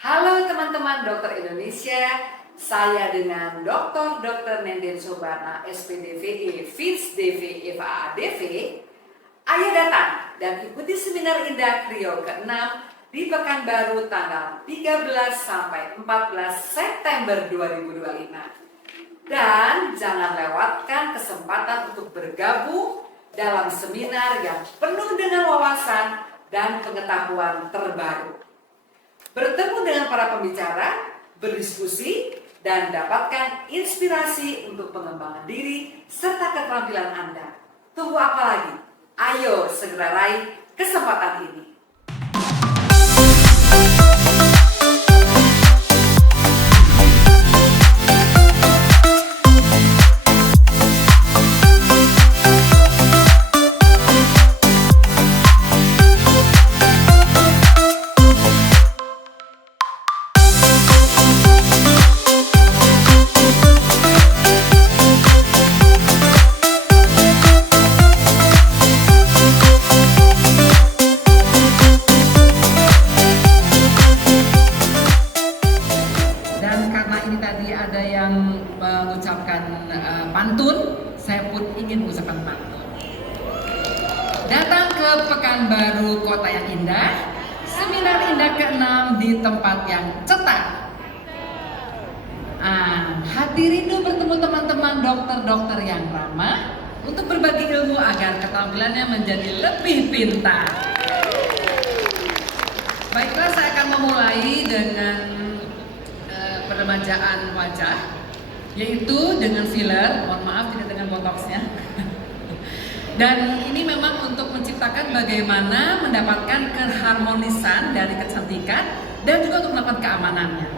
Halo teman-teman dokter Indonesia, saya dengan Dr. Nenden Sobarna, SPDVE, FITS DV, FAADV. Ayo datang dan ikuti seminar Indah Kriol ke-6 di Pekanbaru tanggal 13 sampai 14 September 2025. Dan jangan lewatkan kesempatan untuk bergabung dalam seminar yang penuh dengan wawasan dan pengetahuan terbaru. Bertemu dengan para pembicara, berdiskusi, dan dapatkan inspirasi untuk pengembangan diri serta keterampilan Anda. Tunggu apa lagi? Ayo segera raih kesempatan ini. Pantun, saya pun ingin mengucapkan pantun. Datang ke Pekanbaru, kota yang indah, seminar Indah ke-6 di tempat yang cetar. Hati rindu bertemu teman-teman dokter-dokter yang ramah untuk berbagi ilmu agar keterampilannya menjadi lebih pintar. Baiklah, saya akan memulai dengan peremajaan wajah, yaitu dengan filler, mohon maaf tidak dengan botoxnya. Dan ini memang untuk menciptakan bagaimana mendapatkan keharmonisan dari kecantikan dan juga untuk mendapatkan keamanannya.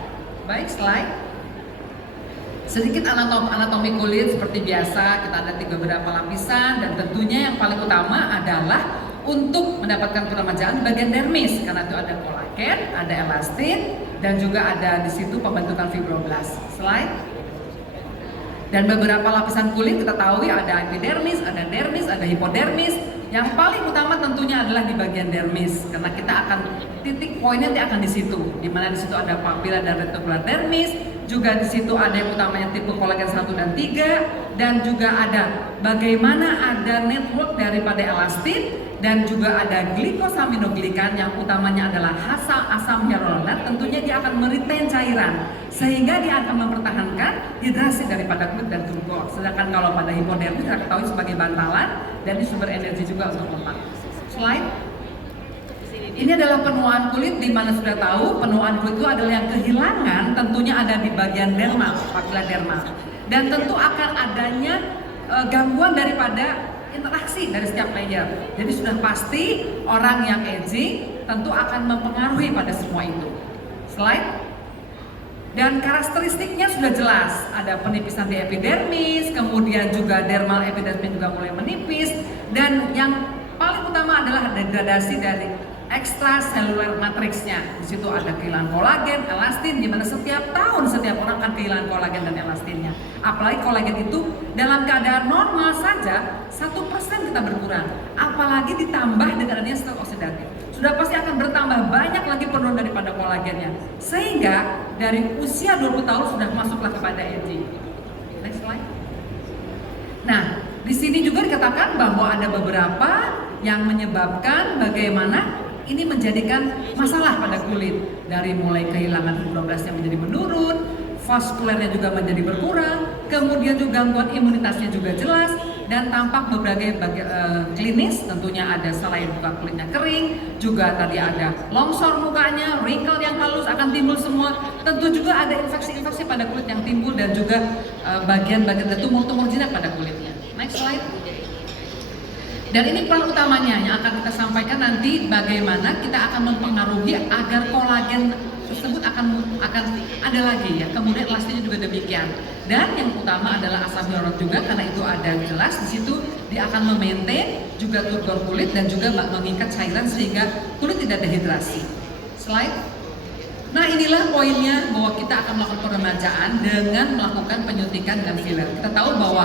Baik, slide. Sedikit anatomi kulit seperti biasa, kita ada beberapa lapisan dan tentunya yang paling utama adalah untuk mendapatkan peremajaan di bagian dermis, karena itu ada kolagen, ada elastin, dan juga ada di situ pembentukan fibroblast. Slide. Dan beberapa lapisan kulit kita tahu ya, ada epidermis, ada dermis, ada hipodermis. Yang paling utama tentunya adalah di bagian dermis, karena kita akan titik poinnya nanti akan di situ, di mana di situ ada papila dan retikular dermis. Juga di situ ada yang utamanya tipe kolagen 1 dan 3, dan juga ada bagaimana ada network daripada elastin, dan juga ada glikosamiноglikan yang utamanya adalah asam hyaluronan. Tentunya dia akan meretain cairan sehingga dia akan mempertahankan hidrasi daripada kulit dan glukos. Sedangkan kalau pada hipodermis kita ketahui sebagai bantalan dan ini sumber energi juga untuk lemak. Slide. Ini adalah penuaan kulit, di mana sudah tahu penuaan kulit itu adalah yang kehilangan tentunya ada di bagian derma, papila derma. Dan tentu akan adanya gangguan daripada interaksi dari setiap layer. Jadi sudah pasti orang yang aging tentu akan mempengaruhi pada semua itu. Slide. Dan karakteristiknya sudah jelas, ada penipisan di epidermis, kemudian juga dermal epidermis juga mulai menipis, dan yang paling utama adalah degradasi dari extracellular matrixnya. Di situ ada kehilangan kolagen, elastin, di mana setiap tahun setiap orang akan kehilangan kolagen dan elastinnya. Apalagi kolagen itu dalam keadaan normal saja 1% kita berkurang, apalagi ditambah dengan adanya stres oksidatif. Sudah pasti akan bertambah banyak lagi penurunan daripada kolagennya, sehingga dari usia 20 tahun sudah masuklah kepada aging. Next slide. Nah, di sini juga dikatakan bahwa ada beberapa yang menyebabkan bagaimana ini menjadikan masalah pada kulit, dari mulai kehilangan fibroblastnya menjadi menurun, vaskulernya juga menjadi berkurang, kemudian juga gangguan imunitasnya juga jelas, dan tampak berbagai klinis. Tentunya ada selain buka kulitnya kering, juga tadi ada longsor mukanya, wrinkle yang halus akan timbul semua. Tentu juga ada infeksi-infeksi pada kulit yang timbul, dan juga bagian-bagian tumor-tumor jinak pada kulitnya. Next slide. Dan ini peran utamanya yang akan kita sampaikan nanti, bagaimana kita akan mempengaruhi agar kolagen tersebut akan ada lagi ya. Kemudian elastinnya juga demikian. Dan yang utama adalah asam hyaluronat juga, karena itu ada jelas di situ dia akan memaintain juga turgor kulit dan juga mengikat cairan sehingga kulit tidak dehidrasi. Slide. Nah, inilah poinnya bahwa kita akan melakukan peremajaan dengan melakukan penyuntikan dan filler. Kita tahu bahwa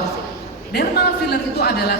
dermal filler itu adalah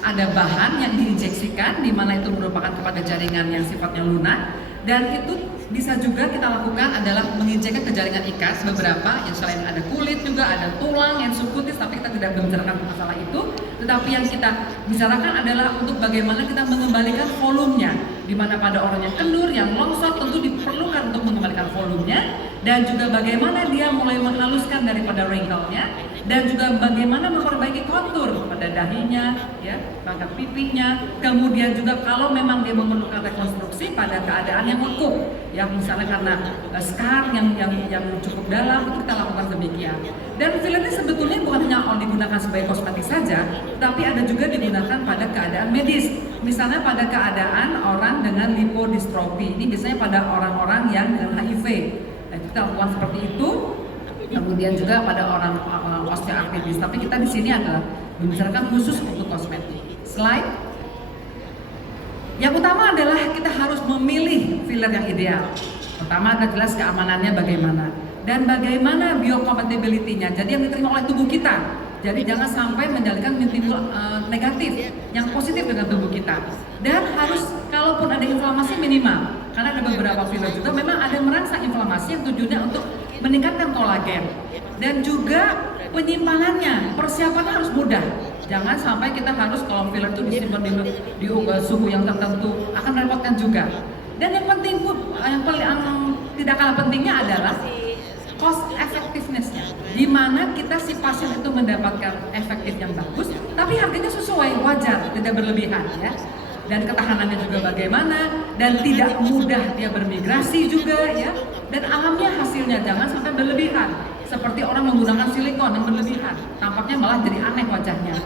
ada bahan yang diinjeksikan, di mana itu merupakan kepada jaringan yang sifatnya lunak, dan itu bisa juga kita lakukan adalah menginjekkan ke jaringan ikat beberapa, yang selain ada kulit juga ada tulang yang subkutis, tapi kita tidak membicarakan masalah itu. Tetapi yang kita bicarakan adalah untuk bagaimana kita mengembalikan volumenya, di mana pada orang yang kendur, yang longsor tentu diperlukan untuk mengembalikan volumenya, dan juga bagaimana dia mulai menghaluskan daripada wrinkle-nya, dan juga bagaimana memperbaiki kontur pada dahinya, ya, pada pipinya. Kemudian juga kalau memang dia memerlukan rekonstruksi pada keadaan yang lekuk, ya misalnya karena scar yang cukup dalam, itu kita lakukan demikian. Dan filler ini sebetulnya bukan hanya digunakan sebagai kosmetik saja, tapi ada juga digunakan pada keadaan medis. Misalnya pada keadaan orang dengan lipodystrofi, ini biasanya pada orang-orang yang dengan HIV. Nah, kita lakukan seperti itu. Kemudian juga pada orang osteoartritis, tapi kita di sini adalah membicarakan khusus untuk kosmetik. Slide. Yang utama adalah kita harus memilih filler yang ideal. Pertama ada jelas keamanannya bagaimana dan bagaimana biocompatibility-nya. Jadi yang diterima oleh tubuh kita. Jadi jangan sampai menjadikan timbul negatif, yang positif dengan tubuh kita. Dan harus kalaupun ada inflamasi minimal. Karena ada beberapa filler juga memang ada merangsang inflamasi yang tujuannya untuk meningkatkan kolagen. Dan juga penyimpanannya, persiapannya harus mudah. Jangan sampai kita harus kalau filler itu disimpan di suhu yang tertentu, akan merepotkan juga. Dan yang penting yang tidak kalah pentingnya adalah cost effectiveness-nya, di mana kita si pasien itu mendapatkan efektif yang bagus, tapi harganya sesuai, wajar, tidak berlebihan, ya. Dan ketahanannya juga bagaimana, dan tidak mudah dia bermigrasi juga, ya. Dan alamiah hasilnya jangan sampai berlebihan, seperti orang menggunakan silikon yang berlebihan, tampaknya malah jadi aneh wajahnya.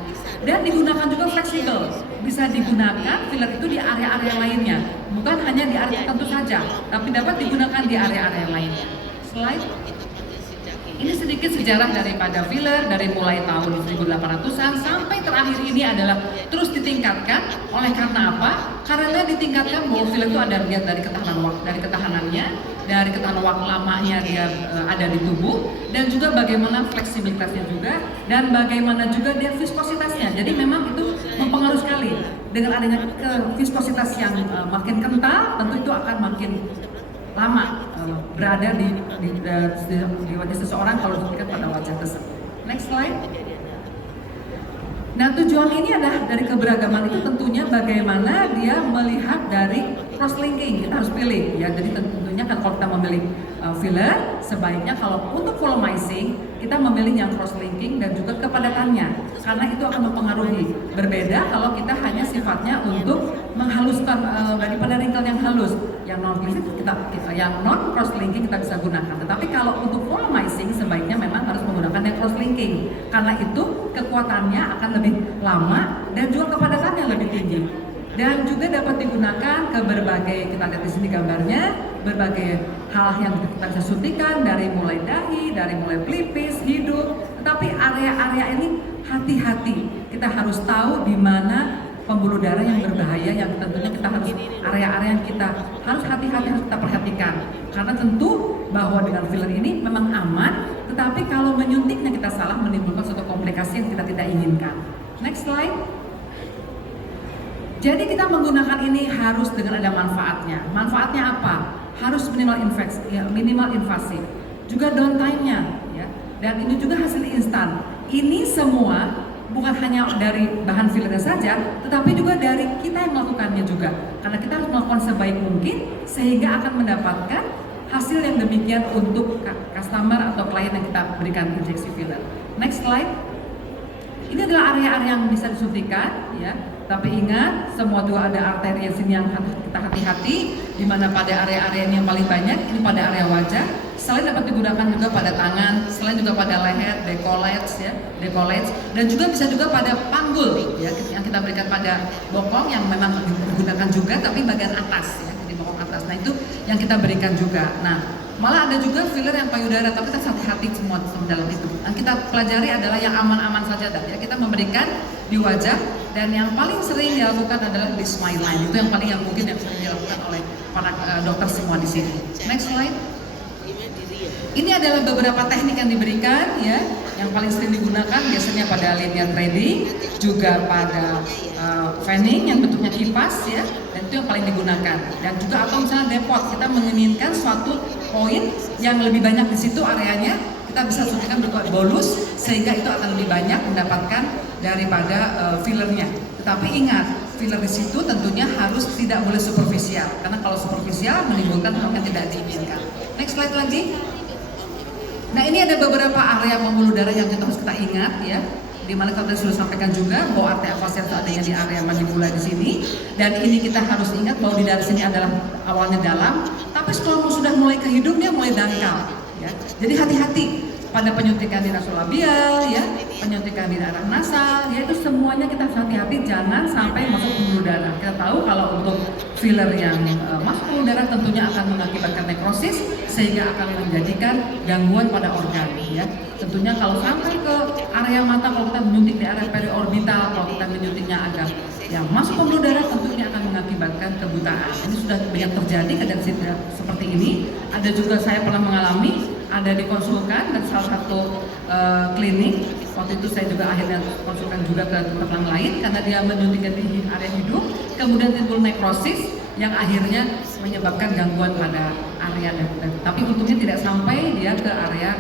Dan digunakan juga fleksibel, bisa digunakan filler itu di area-area lainnya, bukan hanya di area tertentu saja, tapi dapat digunakan di area-area lainnya. Slide. Ini sedikit sejarah daripada filler dari mulai tahun 1800-an sampai terakhir ini adalah terus ditingkatkan. Oleh karena apa? Karena ditingkatkan bahwa filler itu ada lihat dari ketahanannya, dari ketahanan waktu lamanya dia ada di tubuh, dan juga bagaimana fleksibilitasnya juga, dan bagaimana juga dia viskositasnya. Jadi memang itu mempengaruhi sekali. Dengan adanya viskositas yang makin kental, tentu itu akan makin lama berada di wajah seseorang kalau diberikan pada wajah tersebut. Next slide. Nah, tujuan ini adalah dari keberagaman itu tentunya bagaimana dia melihat dari cross-linking. Kita harus pilih, ya. Jadi tentunya kan kalau kita memilih filler, sebaiknya kalau untuk volumizing kita memilih yang cross-linking dan juga kepadatannya, karena itu akan mempengaruhi. Berbeda kalau kita hanya sifatnya untuk menghaluskan daripada wrinkle yang halus, yang non cross-linking kita bisa gunakan. Tetapi kalau untuk volumizing sebaiknya memang harus menggunakan yang cross-linking, karena itu kekuatannya akan lebih lama dan juga kepadatannya lebih tinggi. Dan juga dapat digunakan ke berbagai, kita lihat di sini gambarnya, berbagai hal yang kita bisa suntikan, dari mulai dahi, dari mulai pelipis, hidung. Tetapi area-area ini hati-hati, kita harus tahu di mana pembuluh darah yang berbahaya, yang tentunya kita harus area-area yang kita harus hati-hati, harus kita perhatikan. Karena tentu bahwa dengan filler ini memang aman, tetapi kalau menyuntiknya kita salah menimbulkan suatu komplikasi yang kita tidak inginkan. Next slide. Jadi kita menggunakan ini harus dengan ada manfaatnya. Manfaatnya apa? Harus minimal invasif. Juga downtime-nya, ya. Dan ini juga hasil instan. Ini semua bukan hanya dari bahan fillernya saja, tetapi juga dari kita yang melakukannya juga. Karena kita harus melakukan sebaik mungkin sehingga akan mendapatkan hasil yang demikian untuk customer atau klien yang kita berikan injeksi filler. Next slide. Ini adalah area-area yang bisa disuntikan, ya. Tapi ingat, semua juga ada arteri sini yang kita hati-hati, di mana pada area-area ini yang paling banyak, ini pada area wajah. Selain dapat digunakan juga pada tangan, selain juga pada leher, dekolets, ya, dekolets, dan juga bisa juga pada panggul, ya, yang kita berikan pada bokong yang memang digunakan juga, tapi bagian atas, ya, di bokong atas. Nah itu yang kita berikan juga. Nah, malah ada juga filler yang payudara, tapi kita hati-hati semua dalam itu. Yang kita pelajari adalah yang aman-aman saja, ya. Kita memberikan di wajah, dan yang paling sering dilakukan adalah di smile line. Itu yang paling mungkin yang sering dilakukan oleh para dokter semua di sini. Next slide. Ini adalah beberapa teknik yang diberikan, ya, yang paling sering digunakan biasanya pada linear threading, juga pada fanning yang bentuknya kipas, ya, dan itu yang paling digunakan. Dan juga atau misalnya depot, kita menginginkan suatu poin yang lebih banyak di situ areanya, kita bisa suntikan bolus sehingga itu akan lebih banyak mendapatkan daripada fillernya. Tetapi ingat, filler di situ tentunya harus tidak boleh superficial, karena kalau superficial menimbulkan hal yang tidak diinginkan. Next slide lagi. Nah, ini ada beberapa area pembuluh darah yang harus kita ingat ya. Dimana kita sudah sampaikan juga bahwa arteria avasya itu adanya di area mandibula di sini, dan ini kita harus ingat bahwa di daerah sini adalah awalnya dalam, tapi setelah sudah mulai ke hidung dia mulai dangkal. Ya. Jadi hati-hati pada penyuntikan di nasolabial, ya, penyuntikan di daerah nasal, ya itu semuanya kita harus hati-hati jangan sampai masuk pembuluh darah. Kita tahu kalau untuk filler yang masuk pembuluh darah tentunya akan mengakibatkan nekrosis sehingga akan menjadikan gangguan pada organ, ya. Tentunya kalau sampai ke area mata, kalau kita menyuntik di area periorbital, kalau kita menyuntiknya agak yang masuk pembuluh darah tentunya akan mengakibatkan kebutaan. Ini sudah banyak terjadi keadaan seperti ini. Ada juga saya pernah mengalami, ada dikonsulkan dan salah satu klinik. Waktu itu saya juga akhirnya konsulkan juga ke tempat yang lain karena dia menyuntikkan di area hidung, kemudian timbul nekrosis yang akhirnya menyebabkan gangguan pada area tapi untungnya tidak sampai dia ke area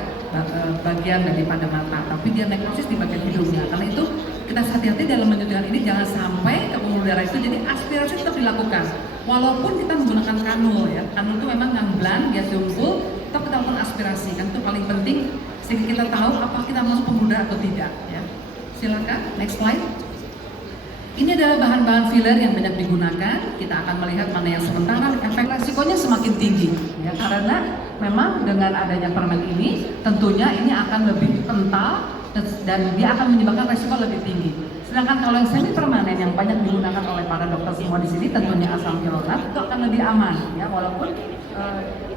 bagian daripada mata, tapi dia nekrosis di bagian hidungnya. Karena itu kita hati-hati dalam menyuntikkan ini, jangan sampai ke pembuluh darah itu. Jadi aspirasi tetap dilakukan walaupun kita menggunakan kanul, ya. Kanul itu memang ngamblan, dia tumpul, tetap kita lakukan aspirasi, kan itu paling penting sehingga kita tahu apakah kita masuk pembuluh darah atau tidak, ya. Silakan next slide. Ini adalah bahan-bahan filler yang banyak digunakan. Kita akan melihat mana yang sementara, efek resikonya semakin tinggi, ya, karena memang dengan adanya permen ini tentunya ini akan lebih kental dan dia akan menyebabkan resiko lebih tinggi. Sedangkan kalau yang semi permanen yang banyak digunakan oleh para dokter semua di sini tentunya asam hyaluronat itu akan lebih aman, ya, walaupun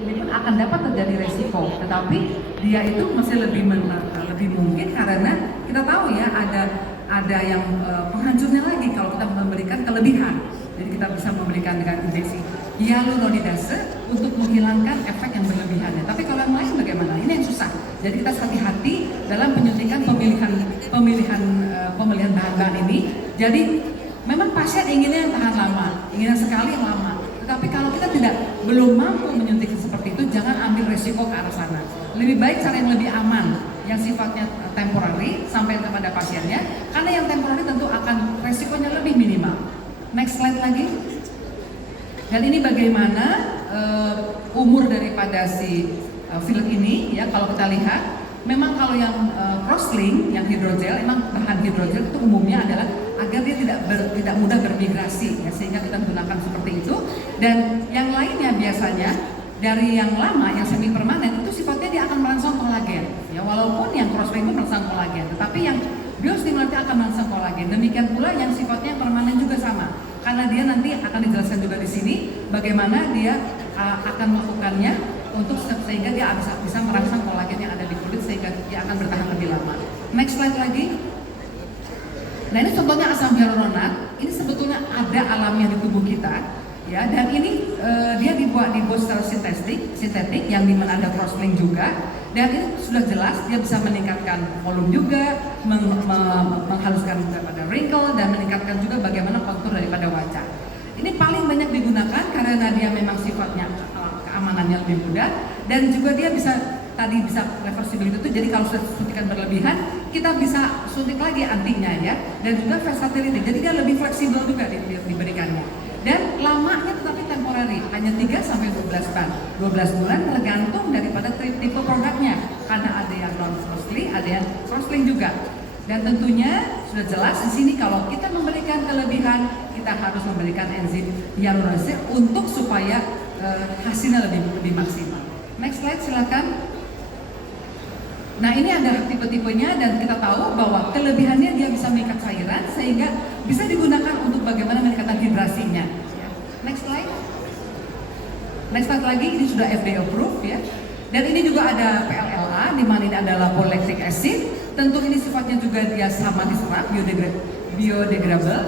ini pun akan dapat terjadi resiko, tetapi dia itu masih lebih mungkin karena kita tahu ya ada yang penghancurnya lagi kalau kita memberikan kelebihan. Jadi kita bisa memberikan dengan injeksi hyaluronidase untuk menghilangkan efek yang berlebihannya. Tapi kalau yang lain bagaimana? Ini yang susah. Jadi kita hati-hati dalam penyuntikan pemilihan bahan-bahan ini. Jadi memang pasien inginnya yang tahan lama, inginnya sekali yang lama. Tetapi kalau kita belum mampu menyuntik seperti itu, jangan ambil resiko ke arah sana. Lebih baik cara yang lebih aman, yang sifatnya temporary sampai kepada pasiennya, karena yang temporary tentu akan resikonya lebih minimal. Next slide lagi. Dan ini bagaimana umur daripada si filler ini, ya. Kalau kita lihat, memang kalau yang crosslink, yang hidrogel, memang bahan hidrogel itu umumnya adalah agar dia tidak mudah bermigrasi, ya, sehingga kita gunakan seperti itu. Dan yang lainnya biasanya dari yang lama, yang semi permanen itu sifatnya dia akan merangsang kolagen, ya, walaupun yang crosslink itu merangsang kolagen, tetapi yang biostimulator akan merangsang kolagen. Demikian pula yang sifatnya permanen juga sama, karena dia nanti akan dijelaskan juga di sini bagaimana dia akan melakukannya untuk sehingga dia bisa merangsang kolagen yang ada di kulit sehingga dia akan bertahan lebih lama. Next slide lagi. Nah, ini contohnya asam hyaluronat. Ini sebetulnya ada alamiah di tubuh kita, ya, dan ini dia dibuat secara sintetik yang dimana ada crosslink juga, dan ini sudah jelas dia bisa meningkatkan volume juga, menghaluskan pada wrinkle dan meningkatkan juga bagaimana kontur daripada wajah. Ini paling banyak digunakan karena dia memang sifatnya keamanannya lebih mudah, dan juga dia bisa reversibility itu, jadi kalau suntikan berlebihan kita bisa suntik lagi antinya, ya, dan juga versatility, jadi dia lebih fleksibel juga diberikannya. Dan lamanya tetapi temporary, hanya 3-12 bulan tergantung daripada tipe produknya, karena ada yang non-crosslink, ada yang crosslink juga. Dan tentunya sudah jelas di sini kalau kita memberikan kelebihan, kita harus memberikan enzim hyaluronase untuk supaya hasilnya lebih maksimal. Next slide silakan. Nah, ini ada tipe-tipenya dan kita tahu bahwa kelebihannya dia bisa mengikat cairan sehingga bisa digunakan untuk bagaimana meningkatkan hidrasinya. Ya. Next slide. Next slide lagi, ini sudah FDA approved, ya. Dan ini juga ada PLLA, di mana ini adalah polylactic acid. Tentu ini sifatnya juga dia sama diserap, biodegradable,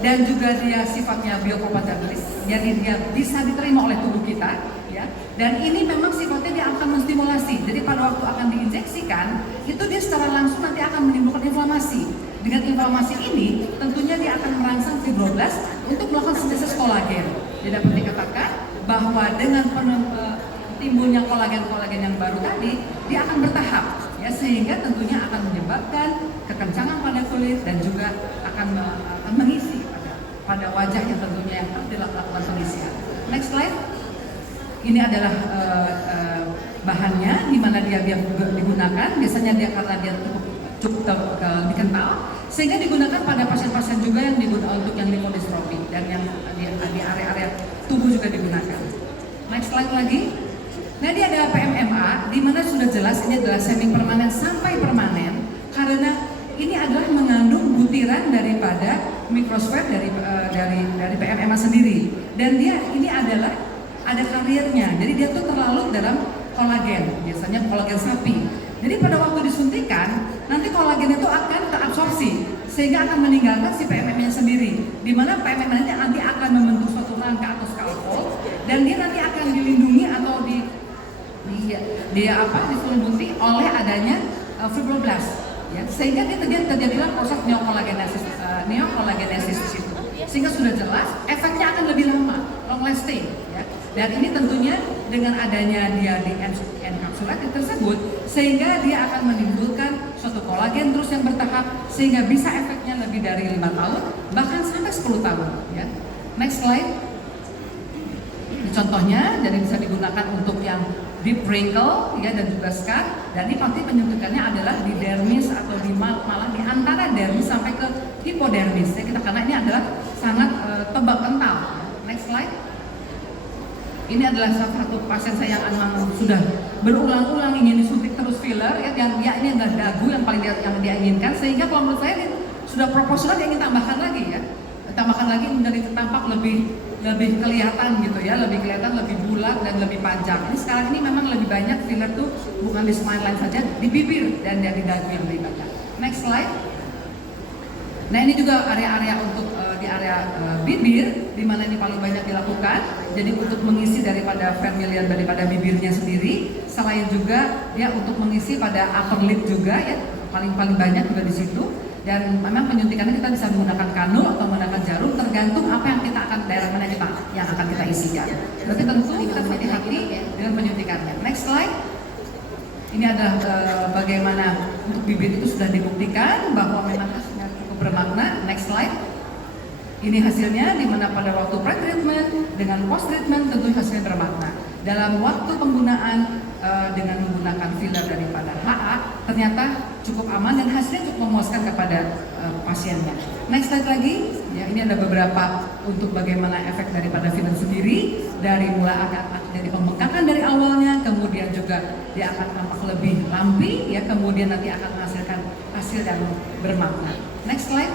dan juga dia sifatnya biocompatibilis, jadi dia bisa diterima oleh tubuh kita. Ya. Dan ini memang sifatnya dia akan menstimulasi. Jadi pada waktu akan diinjeksikan, itu dia secara langsung nanti akan menimbulkan inflamasi. Dengan inflamasi ini, tentunya dia akan merangsang fibroblast untuk melakukan sintesis kolagen. Jadi dapat dikatakan bahwa dengan timbulnya kolagen yang baru tadi, dia akan bertahap, ya, sehingga tentunya akan menyebabkan kekencangan pada kulit dan juga akan mengisi pada wajah yang tentunya yang harus dilakukan pengisian. Next slide. Ini adalah bahannya, di mana dia digunakan. Biasanya dia karena dia cukup lebih kental, sehingga digunakan pada pasien-pasien juga yang digunakan untuk yang lipodistrofi dan yang di area-area tubuh juga digunakan. Next slide lagi. Nah, dia ada PMMA, di mana sudah jelas ini adalah semi permanen sampai permanen, karena ini adalah mengandung butiran daripada mikrosfer dari PMMA sendiri, dan dia ini adalah ada kariernya, jadi dia tuh terlalu dalam kolagen, biasanya kolagen sapi. Jadi pada waktu disuntikan, nanti kolagen itu akan terabsorpsi sehingga akan meninggalkan si PMMA sendiri, di mana PMMA nanti akan membentuk suatu rangka atau scaffold, dan dia nanti akan dilindungi atau diselimuti oleh adanya fibroblast, ya, sehingga dia terjadilah proses neokolagenesis di situ, sehingga sudah jelas efeknya akan lebih lama, long lasting, ya. Dan ini tentunya dengan adanya dia di encapsulated tersebut, sehingga dia akan menimbulkan suatu kolagen terus yang bertahap, sehingga bisa efeknya lebih dari 5 tahun bahkan sampai 10 tahun, ya. Next slide. Ini contohnya, jadi bisa digunakan untuk yang deep wrinkle, ya, dan juga scar, dan ini pasti penyuntikannya adalah di dermis atau malah di antara dermis sampai ke hipodermis, ya, karena ini adalah sangat tebal kental. Next slide. Ini adalah salah satu pasien saya yang memang sudah berulang-ulang ingin disuntik terus filler, ya, yang ya, ini adalah dagu yang paling yang dia inginkan, sehingga kalau menurut saya ini sudah proporsional, dia ingin tambahkan lagi, ya, tambahkan lagi menjadi tampak lebih kelihatan gitu, ya, lebih kelihatan, lebih bulat dan lebih panjang. Ini sekarang ini memang lebih banyak filler tuh bukan di smile line saja, di bibir dan di dagu yang lebih banyak. Next slide. Nah, ini juga area-area untuk di area bibir, di mana ini paling banyak dilakukan. Jadi untuk mengisi daripada vermilion daripada bibirnya sendiri, selain juga dia untuk mengisi pada upper lip juga, ya, paling banyak juga di situ. Dan memang penyuntikannya kita bisa menggunakan kanul atau menggunakan jarum, tergantung apa yang kita akan, daerah mana yang akan kita isikan. Tapi tentu kita hati-hati dengan penyuntikannya. Next slide. Ini adalah bagaimana untuk bibir itu sudah dibuktikan bahwa memang hasilnya cukup bermakna. Next slide. Ini hasilnya, di mana pada waktu pre-treatment dengan post-treatment tentu hasilnya bermakna. Dalam waktu penggunaan dengan menggunakan filler daripada HA ternyata cukup aman dan hasilnya cukup memuaskan kepada pasiennya. Next slide lagi, ya, ini ada beberapa untuk bagaimana efek daripada filler sendiri, dari mulai akan jadi pembengkakan dari awalnya, kemudian juga dia akan tampak lebih lampi, ya, kemudian nanti akan menghasilkan hasil yang bermakna. Next slide.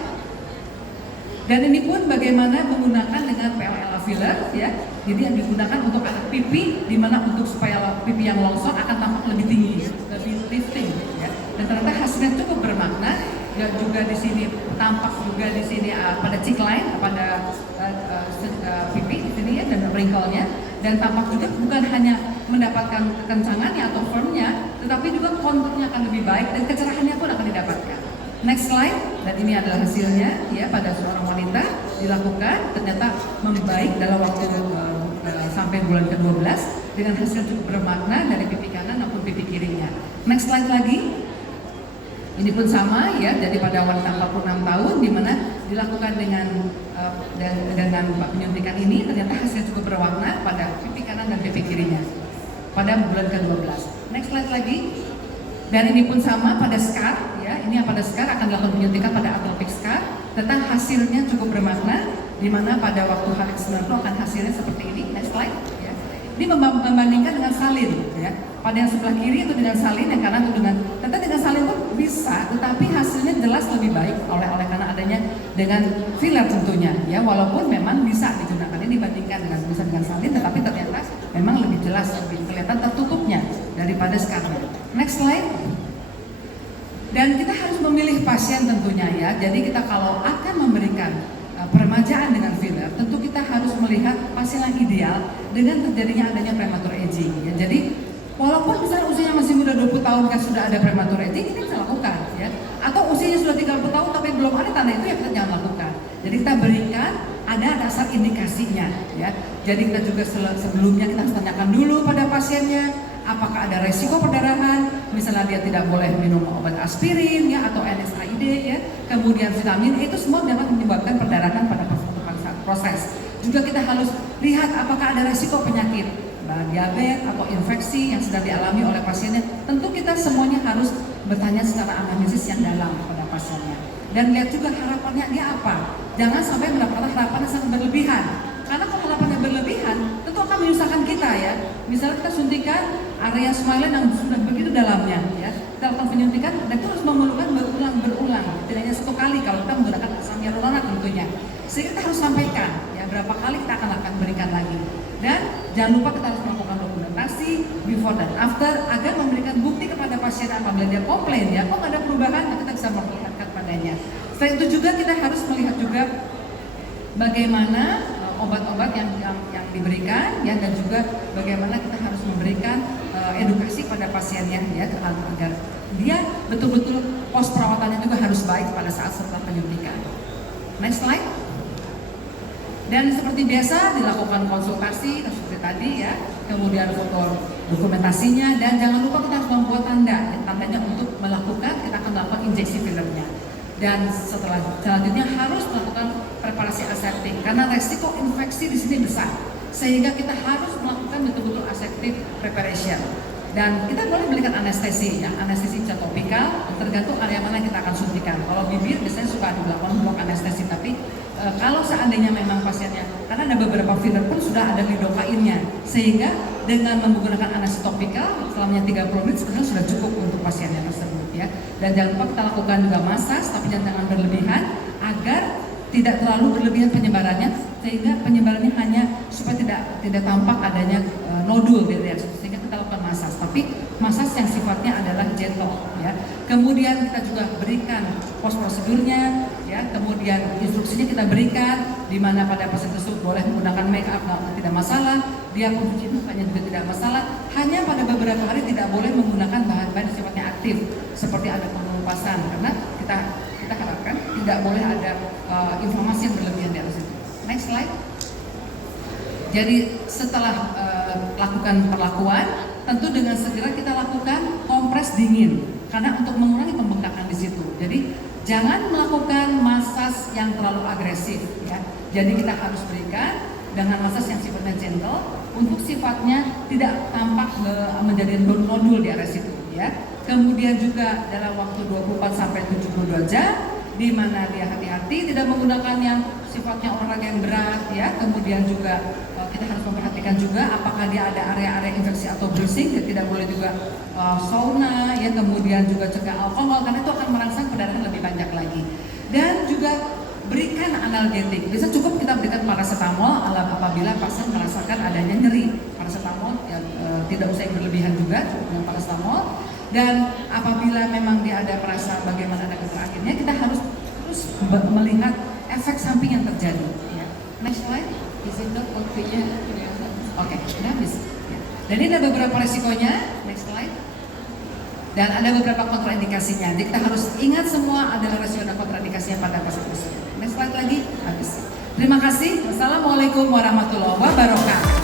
Dan ini pun bagaimana menggunakan dengan PLLA filler, ya. Jadi yang digunakan untuk anak pipi, di mana untuk supaya pipi yang longsor akan tampak lebih tinggi, lebih lifting, ya. Dan ternyata hasilnya cukup bermakna. Dan juga di sini tampak juga di sini pada cheek line, pada pipi di sini, ya, dan wrinkle-nya. Dan tampak juga bukan hanya mendapatkan kekencangannya atau firmnya, tetapi juga konturnya akan lebih baik dan kecerahannya pun akan didapatkan. Next slide. Dan ini adalah hasilnya, ya, pada seorang wanita dilakukan, ternyata membaik dalam waktu sampai bulan ke-12 dengan hasil cukup bermakna dari pipi kanan maupun pipi kirinya. Next slide lagi. Ini pun sama, ya, jadi pada wanita 46 tahun di mana dilakukan dengan penyuntikan ini, ternyata hasilnya cukup berwarna pada pipi kanan dan pipi kirinya pada bulan ke-12. Next slide lagi. Dan ini pun sama pada scar, ya, ini yang pada scar akan dilakukan penyuntikan pada atopic scar, tentang hasilnya cukup bermakna, di mana pada waktu hari ke-90 akan hasilnya seperti ini. Next slide, ya. Ini membandingkan dengan salin, ya. Pada yang sebelah kiri itu dengan salin, yang kanan itu dengan salin pun bisa, tetapi hasilnya jelas lebih baik oleh karena adanya dengan filler tentunya, ya, walaupun memang bisa digunakan ini dibandingkan dengan salin, tetapi ternyata memang lebih jelas, lebih kelihatan tertutupnya daripada scarnya. Next slide. Dan kita harus memilih pasien tentunya, ya. Jadi kita kalau akan memberikan peremajaan dengan filler, tentu kita harus melihat pasien yang ideal dengan terjadinya adanya premature aging, ya. Jadi walaupun misalnya usianya masih muda 20 tahun kan sudah ada premature aging, kita bisa lakukan, ya. Atau usianya sudah 30 tahun tapi belum ada tanda itu, ya kita jangan lakukan. Jadi kita berikan ada dasar indikasinya ya. Jadi kita juga sebelumnya kita harus tanyakan dulu pada pasiennya apakah ada resiko perdarahan, misalnya dia tidak boleh minum obat aspirin ya atau NSAID ya, kemudian vitamin itu semua dapat menyebabkan perdarahan pada saat proses. Juga kita harus lihat apakah ada resiko penyakit diabetes atau infeksi yang sedang dialami oleh pasiennya. Tentu kita semuanya harus bertanya secara anamnesis yang dalam pada pasiennya dan lihat juga harapannya dia apa. Jangan sampai mendapatkan harapan yang sangat berlebihan, karena kalau harapannya berlebihan tentu akan menyusahkan kita ya. Misalnya kita suntikan area smile yang sudah begitu dalamnya ya, kita lakukan penyuntikan dan itu harus memerlukan berulang, tidak hanya satu kali kalau kita menggunakan asam hyaluronak tentunya. Sehingga kita harus sampaikan ya berapa kali kita akan berikan lagi. Dan jangan lupa kita harus melakukan dokumentasi before dan after agar memberikan bukti kepada pasien apabila dia komplain ya, kok ada perubahan, nah kita bisa memperlihatkan padanya. Selain itu juga kita harus melihat juga bagaimana obat-obat yang diberikan ya, dan juga bagaimana kita harus memberikan edukasi pada pasiennya ya, agar dia betul-betul pos perawatannya juga harus baik pada saat setelah penyuntikan. Next slide. Dan seperti biasa dilakukan konsultasi seperti tadi ya, kemudian foto dokumentasinya, dan jangan lupa kita harus membuat tanda, ya, tandanya untuk melakukan, kita akan melakukan injeksi fillernya. Dan selanjutnya harus melakukan preparasi aseptik karena resiko infeksi di sini besar, sehingga kita harus melakukan betul-betul aseptic preparation. Dan kita boleh berikan anestesi ya, anestesi topikal tergantung area mana kita akan suntikan. Kalau bibir biasanya suka dilakukan blok anestesi, tapi kalau seandainya memang pasiennya, karena ada beberapa filler pun sudah ada lidokainnya, sehingga dengan menggunakan anestesi topikal selama 30 menit sebenarnya sudah cukup untuk pasiennya tersebut ya. Dan jangan lupa kita lakukan juga massage, tapi jangan berlebihan agar tidak terlalu berlebihan penyebarannya, sehingga penyebarannya hanya supaya tidak tampak adanya nodul di area situ, sehingga kita lakukan massage, tapi massage yang sifatnya adalah gentle ya. Kemudian kita juga berikan pos prosedurnya ya, kemudian instruksinya kita berikan di mana pada pasien tersebut boleh menggunakan make up, tidak masalah, dia pun cuci mukanya juga tidak masalah, hanya pada beberapa hari tidak boleh menggunakan bahan-bahan yang sifatnya aktif seperti ada pengelupasan, karena kita harapkan tidak boleh ada inflamasi yang berlebihan di atas itu. Next slide. Jadi setelah lakukan perlakuan, tentu dengan segera kita lakukan kompres dingin karena untuk mengurangi pembengkakan di situ. Jadi jangan melakukan masas yang terlalu agresif ya. Jadi kita harus berikan dengan masas yang sifatnya gentle untuk sifatnya tidak tampak menjadi nodul di area situ ya. Kemudian juga dalam waktu 24 sampai 72 jam di mana dia hati-hati tidak menggunakan yang sifatnya olahraga yang berat ya. Kemudian juga kita harus memperhatikan juga apakah dia ada area-area infeksi atau bruising, dia tidak boleh juga sauna ya, kemudian juga cegah alkohol karena itu akan merangsang perdarahan lebih banyak lagi. Dan juga berikan analgetik, bisa cukup kita berikan paracetamol apabila pasien merasakan adanya nyeri. Paracetamol ya, tidak usah yang berlebihan juga, cukup dengan paracetamol. Dan apabila memang dia ada merasa bagaimana ada gejala akhirnya, kita harus terus melihat efek samping yang terjadi ya. Next slide. Izin dok waktunya. Oke, sudah habis ya. Dan ini ada beberapa resikonya. Next slide. Dan ada beberapa kontraindikasinya. Jadi kita harus ingat semua adalah resiko dan kontraindikasinya pada pasien tersebut. Next slide lagi. Habis. Terima kasih. Wassalamualaikum warahmatullahi wabarakatuh.